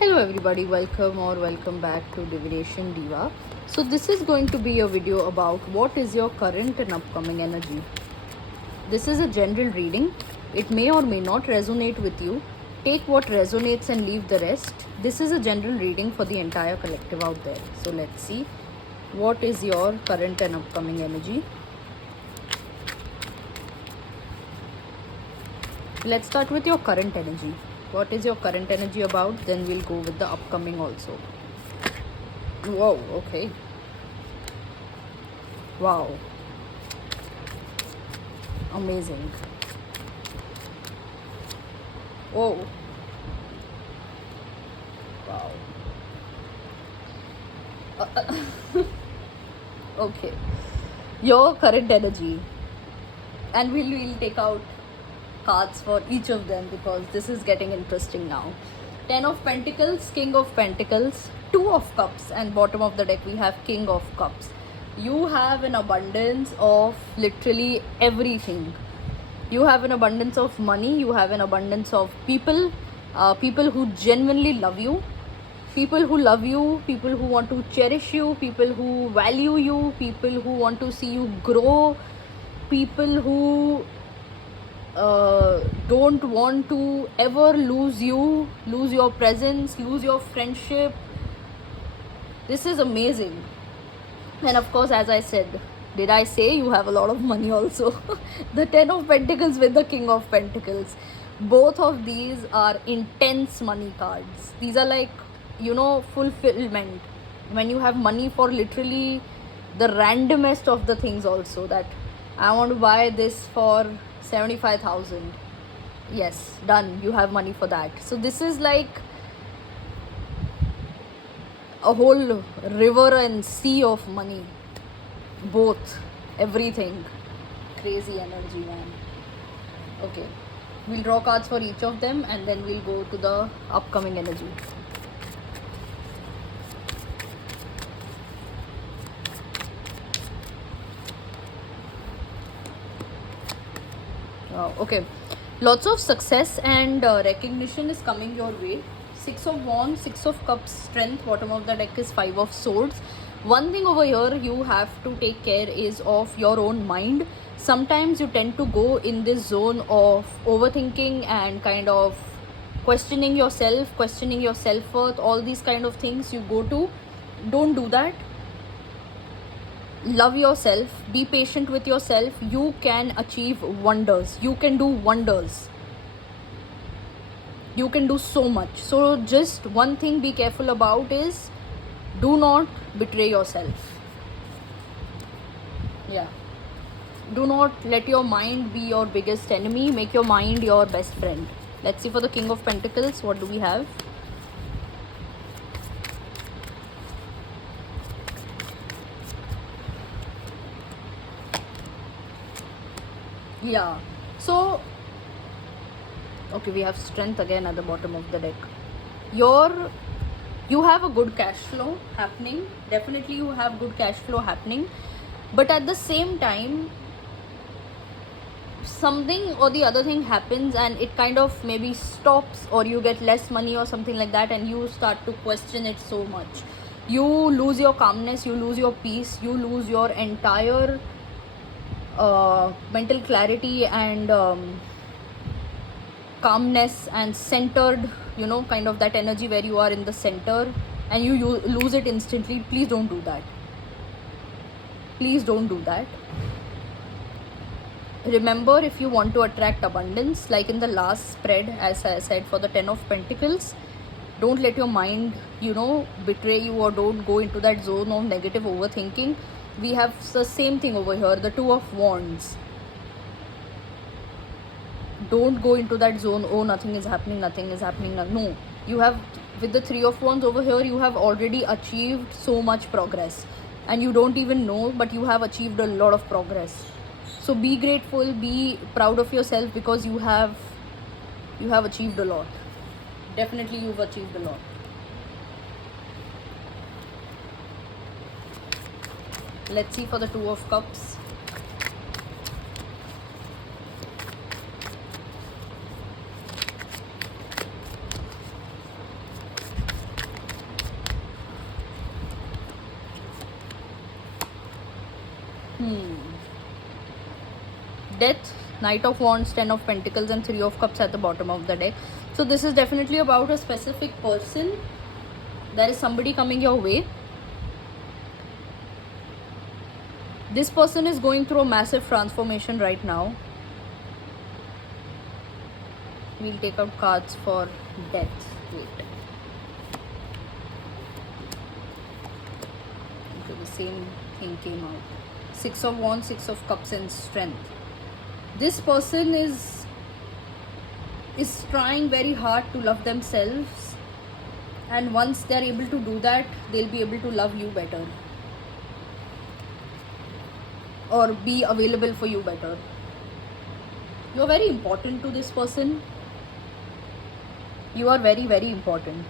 Hello everybody, welcome back to Divination Diva. So this is going to be a video about what is your current and upcoming energy. This is a general reading. It may or may not resonate with you. Take what resonates and leave the rest. This is a general reading for the entire collective out there. So let's see what is your current and upcoming energy. Let's start with your current energy. What is your current energy about? Then we'll go with the upcoming also. Whoa, okay. Wow. Amazing. Whoa. Wow. Okay. Your current energy. And we'll take out cards for each of them because this is getting interesting now. 10 of Pentacles, King of Pentacles, 2 of Cups, and bottom of the deck we have King of Cups. You have an abundance of literally everything. You have an abundance of money, you have an abundance of people, people who genuinely love you, people who love you, people who want to cherish you, people who value you, people who want to see you grow, people who don't want to ever lose you, lose your presence, lose your friendship. This is amazing. And of course, as I said, did I say you have a lot of money also? The 10 of Pentacles with the King of Pentacles. Both of these are intense money cards. These are like, fulfillment. When you have money for literally the randomest of the things also, that I want to buy this for 75,000. Yes, done. You have money for that. So this is like a whole river and sea of money. Both. Everything. Crazy energy, man. Okay. We'll draw cards for each of them and then we'll go to the upcoming energy. Okay, lots of success and recognition is coming your way. 6 of Wands, 6 of Cups, Strength. Bottom of the deck is 5 of Swords. One thing over here you have to take care is of your own mind. Sometimes you tend to go in this zone of overthinking and kind of questioning yourself, questioning your self-worth, all these kind of things you go to. Don't do that. Love yourself, be patient with yourself. You can achieve wonders, you can do wonders, you can do so much. So just one thing be careful about is do not betray yourself. Do not let your mind be your biggest enemy. Make your mind your best friend. Let's see for the King of Pentacles, what do we have? So okay, we have Strength again at the bottom of the deck. You have a good cash flow happening. Definitely you have good cash flow happening, but at the same time something or the other thing happens and it kind of maybe stops, or you get less money or something like that, and you start to question it so much. You lose your calmness, you lose your peace, you lose your entire mental clarity and calmness and centered, kind of that energy where you are in the center, and you lose it instantly. Please don't do that. Please don't do that. Remember, if you want to attract abundance, like in the last spread, as I said, for the 10 of Pentacles, don't let your mind, betray you, or don't go into that zone of negative overthinking. We have the same thing over here, the 2 of Wands. Don't go into that zone, oh, nothing is happening. No, you have, with the 3 of Wands over here, you have already achieved so much progress and you don't even know, but you have achieved a lot of progress. So be grateful, be proud of yourself, because you have achieved a lot. Definitely you've achieved a lot. Let's see for the 2 of Cups. Death, Knight of Wands, Ten of Pentacles, and Three of Cups at the bottom of the deck. So this is definitely about a specific person. There is somebody coming your way. This person is going through a massive transformation right now. We'll take out cards for death. Wait. Okay, the same thing came out. Six of Wands, Six of Cups, and Strength. This person is trying very hard to love themselves, and once they're able to do that, they'll be able to love you better, or be available for you better. You're very important to this person. You are very, very important.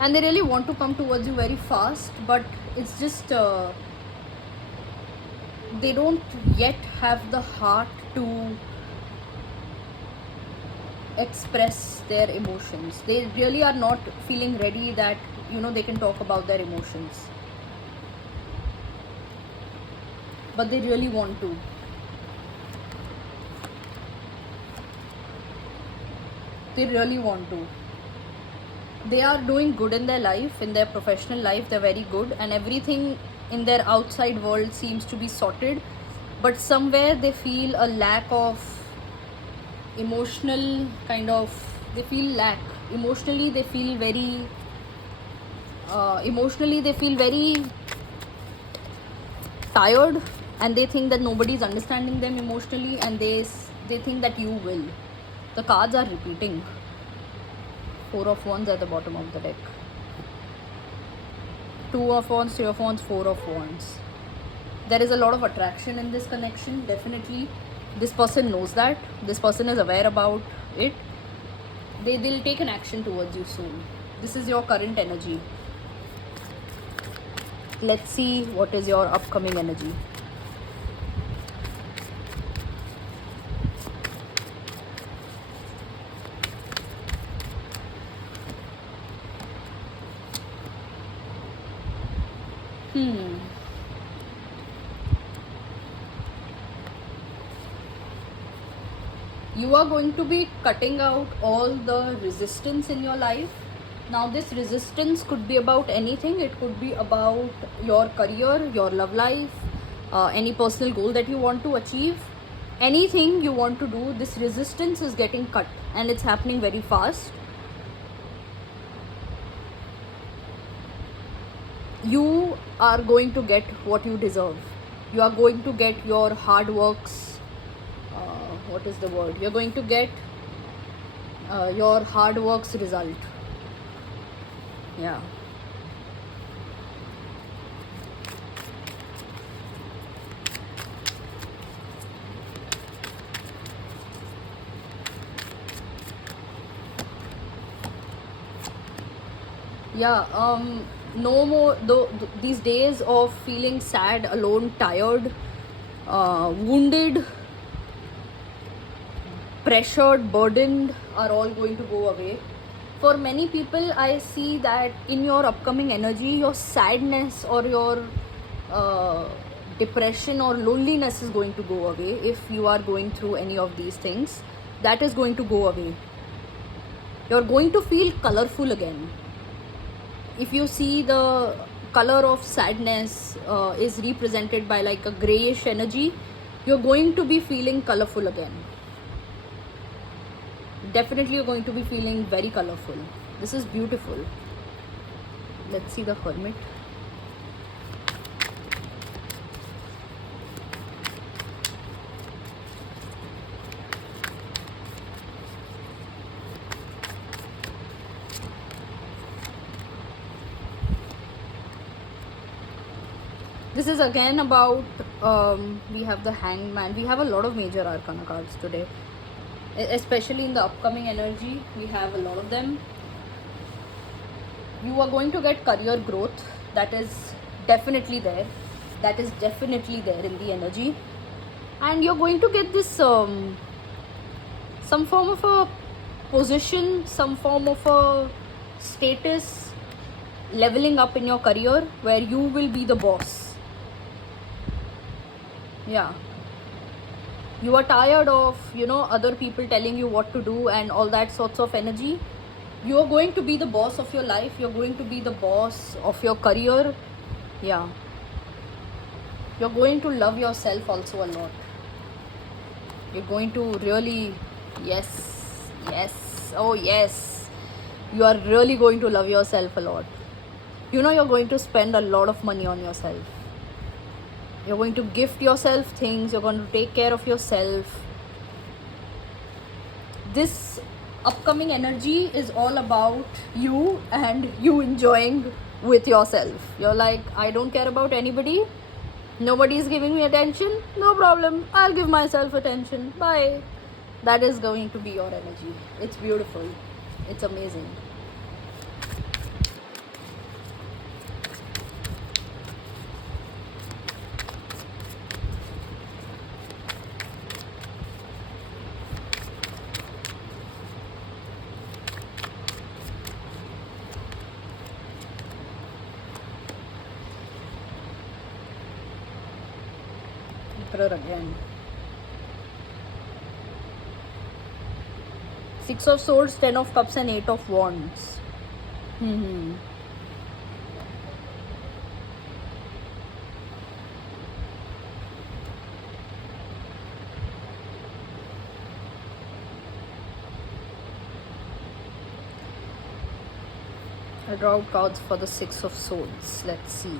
And they really want to come towards you very fast, but it's just they don't yet have the heart to express their emotions. They really are not feeling ready that they can talk about their emotions, but they really want to. They really want to. They are doing good in their life, in their professional life. They're very good, and everything in their outside world seems to be sorted, but somewhere they feel a lack of emotional they feel lack. Emotionally they feel very tired, and they think that nobody is understanding them emotionally, and they think that you will. The cards are repeating. Four of Wands at the bottom of the deck. Two of Wands, Three of Wands, Four of Wands. There is a lot of attraction in this connection, definitely. This person knows that. This person is aware about it. They will take an action towards you soon. This is your current energy. Let's see what is your upcoming energy. You are going to be cutting out all the resistance in your life. Now this resistance could be about anything. It could be about your career, your love life, any personal goal that you want to achieve. Anything you want to do, this resistance is getting cut, and it's happening very fast. You are going to get what you deserve. You are going to get your hard works. What is the word? You're going to get your hard work's result. Yeah. No more these days of feeling sad, alone, tired, wounded, pressured, burdened are all going to go away. For many people, I see that in your upcoming energy, your sadness or your depression or loneliness is going to go away. If you are going through any of these things, that is going to go away. You're going to feel colorful again. If you see the color of sadness is represented by like a grayish energy, you're going to be feeling colorful again. Definitely you're going to be feeling very colorful. This is beautiful. Let's see the Hermit. This is again about, we have the Hangman. We have a lot of major arcana cards today. Especially in the upcoming energy, we have a lot of them. You are going to get career growth. That is definitely there. That is definitely there in the energy. And you're going to get this some form of a position, some form of a status. leveling up in your career where you will be the boss. Yeah, you are tired of, you know, other people telling you what to do and all that sorts of energy. You are going to be the boss of your life. You're going to be the boss of your career. Yeah, you're going to love yourself also a lot. You're going to really, yes, oh yes, you are really going to love yourself a lot. You know, you're going to spend a lot of money on yourself. You're going to gift yourself things. You're going to take care of yourself. This upcoming energy is all about you and you enjoying with yourself. You're like, I don't care about anybody. Nobody is giving me attention. No problem. I'll give myself attention. Bye. That is going to be your energy. It's beautiful. It's amazing. Emperor again. 6 of Swords, 10 of Cups and 8 of Wands. I draw out cards for the 6 of Swords. Let's see.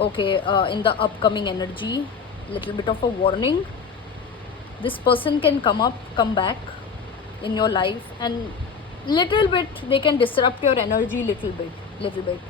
Okay, in the upcoming energy, little bit of a warning. This person can come back in your life, and little bit they can disrupt your energy little bit.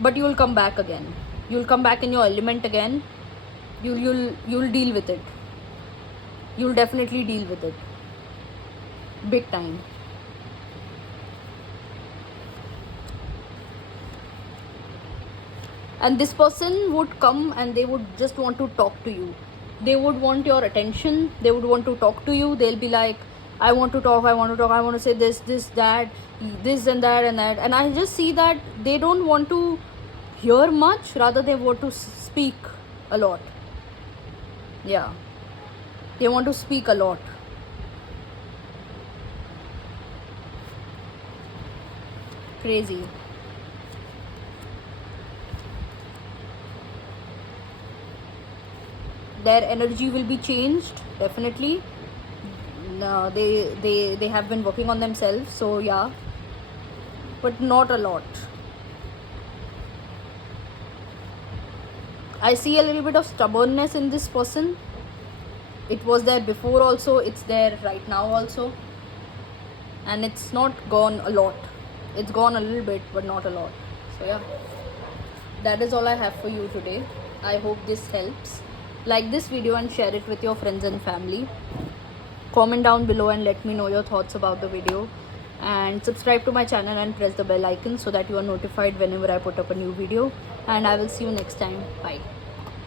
But you will come back again. You'll come back in your element again. You'll deal with it. You'll definitely deal with it. Big time. And this person would come and they would just want to talk to you. They would want your attention. They would want to talk to you. They'll be like, I want to talk, I want to say this, that, this and that and that. And I just see that they don't want to hear much, rather they want to speak a lot. Yeah, they want to speak a lot. Crazy. Their energy will be changed, definitely. No, they have been working on themselves, so yeah, but not a lot. I see a little bit of stubbornness in this person. It was there before also, it's there right now also, and it's not gone a lot. It's gone a little bit, but not a lot. So yeah, that is all I have for you today. I hope this helps. Like this video and share it with your friends and family. Comment down below and let me know your thoughts about the video, and subscribe to my channel and press the bell icon so that you are notified whenever I put up a new video. And I will see you next time. Bye.